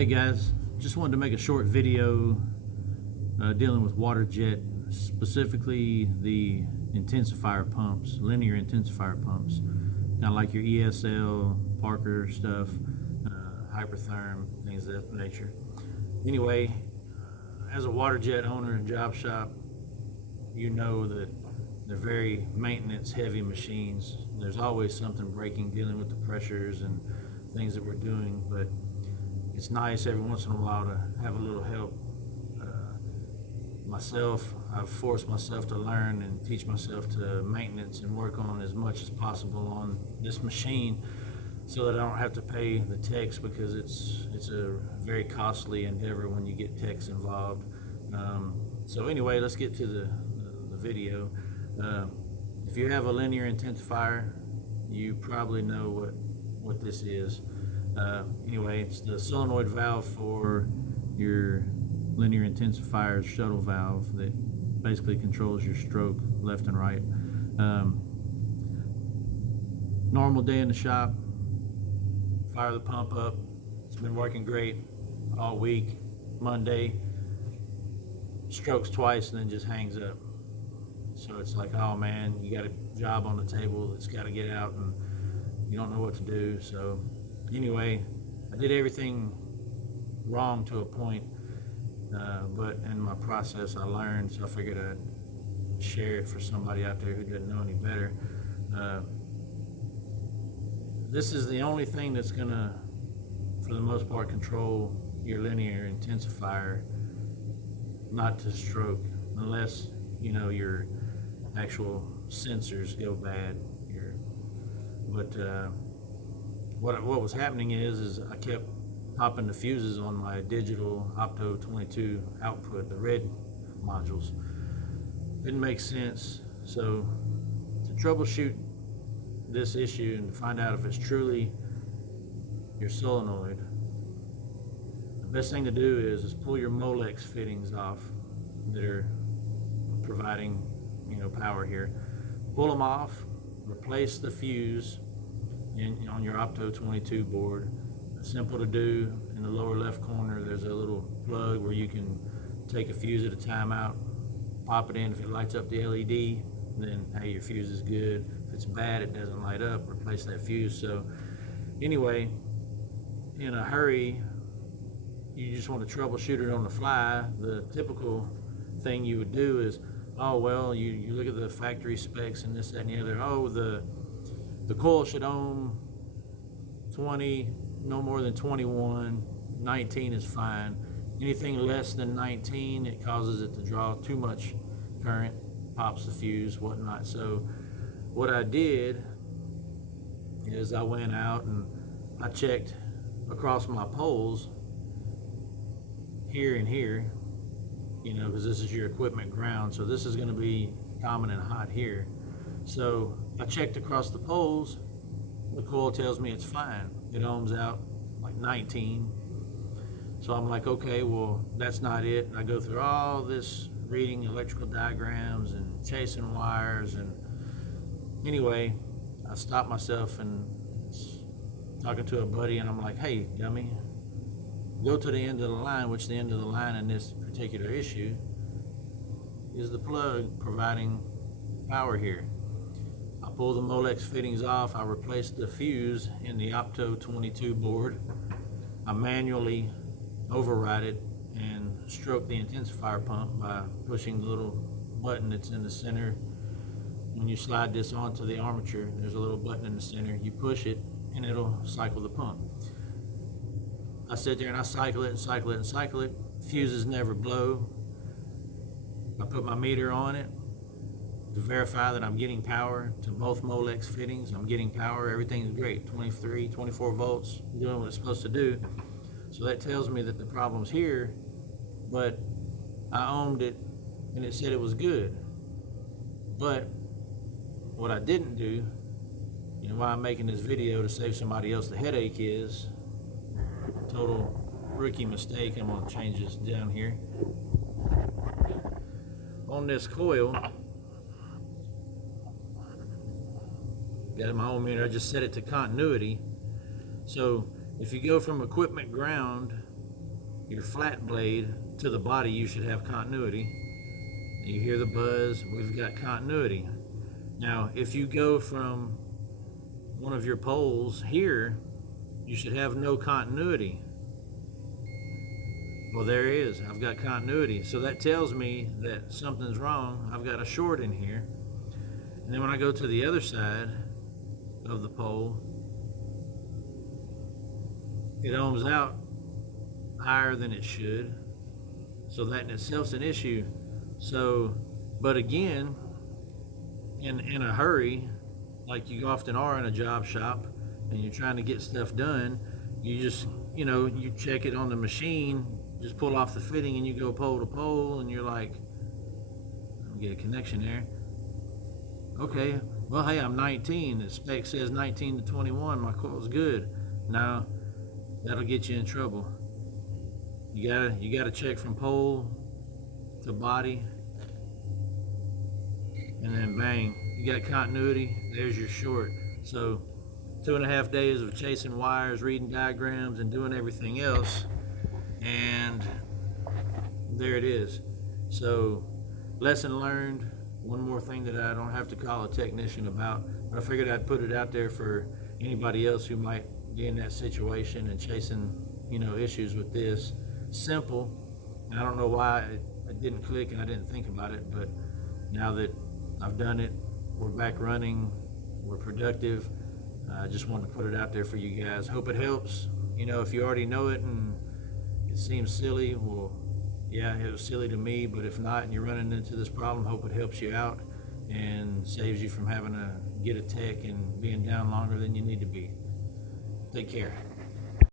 Hey guys, just wanted to make a short video dealing with waterjet, specifically the intensifier pumps, linear intensifier pumps, kind of like your ESL, Parker stuff, Hypertherm, things of that nature. Anyway, as a waterjet owner and job shop, you know that they're very maintenance heavy machines. There's always something breaking, dealing with the pressures and things that we're doing, but it's nice every once in a while to have a little help. I've forced myself to learn and teach myself to maintenance and work on as much as possible on this machine so that I don't have to pay the techs, because it's a very costly endeavor when you get techs involved. So anyway, let's get to the video. If you have a linear intensifier, you probably know what this is. Anyway, it's the solenoid valve for your linear intensifier shuttle valve that basically controls your stroke left and right. Normal day in the shop, fire the pump up. It's been working great all week. Monday, strokes twice and then just hangs up. So it's like, oh man, you got a job on the table that's got to get out and you don't know what to do. So anyway, I did everything wrong to a point, but in my process I learned, so I figured I'd share it for somebody out there who doesn't know any better. This is the only thing that's gonna, for the most part, control your linear intensifier not to stroke, unless you know your actual sensors go bad. What was happening is I kept popping the fuses on my digital Opto 22 output, the red modules. Didn't make sense. So to troubleshoot this issue and to find out if it's truly your solenoid, the best thing to do is pull your Molex fittings off that are providing power here. Pull them off, replace the fuse on your Opto 22 board. It's simple to do. In the lower left corner there's a little plug where you can take a fuse at a time out, pop it in. If it lights up the LED, then hey, your fuse is good. If it's bad, it doesn't light up, replace that fuse. So anyway, in a hurry, you just want to troubleshoot it on the fly. The typical thing you would do is, oh well, you look at the factory specs and this, that, and the other. Oh, the coil should ohm 20, no more than 21. 19 is fine. Anything less than 19, it causes it to draw too much current, pops the fuse, whatnot. So what I did is I went out and I checked across my poles here and here, because this is your equipment ground, so this is going to be common and hot here. So I checked across the poles. The coil tells me it's fine. It ohms out like 19. So I'm like, okay, well, that's not it. And I go through all this reading electrical diagrams and chasing wires. And anyway, I stopped myself and talking to a buddy, and I'm like, hey, dummy, go to the end of the line, which the end of the line in this particular issue is the plug providing power here. I pull the Molex fittings off. I replace the fuse in the Opto 22 board. I manually override it and stroke the intensifier pump by pushing the little button that's in the center. When you slide this onto the armature, there's a little button in the center. You push it and it'll cycle the pump. I sit there and I cycle it and cycle it and cycle it. Fuses never blow. I put my meter on it to verify that I'm getting power to both Molex fittings. I'm getting power, everything's great, 23, 24 volts, doing what it's supposed to do. So that tells me that the problem's here, but I ohmed it and it said it was good. But what I didn't do, why I'm making this video to save somebody else the headache, is total rookie mistake. I'm gonna change this down here. On this coil, got my own meter, I just set it to continuity. So if you go from equipment ground your flat blade to the body, you should have continuity. You hear the buzz, we've got continuity. Now, if you go from one of your poles here, you should have no continuity. Well, there it is. I've got continuity. So that tells me that something's wrong. I've got a short in here. And then when I go to the other side of the pole, it ohms out higher than it should. So that in itself is an issue. So, but again, in a hurry, like you often are in a job shop, and you're trying to get stuff done, you just, you check it on the machine, just pull off the fitting, and you go pole to pole, and you're like, let me get a connection there. Okay, well, hey, I'm 19. The spec says 19 to 21. My coil's good. Now, that'll get you in trouble. You gotta check from pole to body, and then bang, you got continuity. There's your short. So 2.5 days of chasing wires, reading diagrams, and doing everything else, and there it is. So lesson learned. One more thing that I don't have to call a technician about, but I figured I'd put it out there for anybody else who might be in that situation and chasing, issues with this. Simple. I don't know why it didn't click and I didn't think about it, but now that I've done it, we're back running, we're productive. I just wanted to put it out there for you guys. Hope it helps. If you already know it and it seems silly, well, yeah, it was silly to me, but if not and you're running into this problem, hope it helps you out and saves you from having to get a tech and being down longer than you need to be. Take care.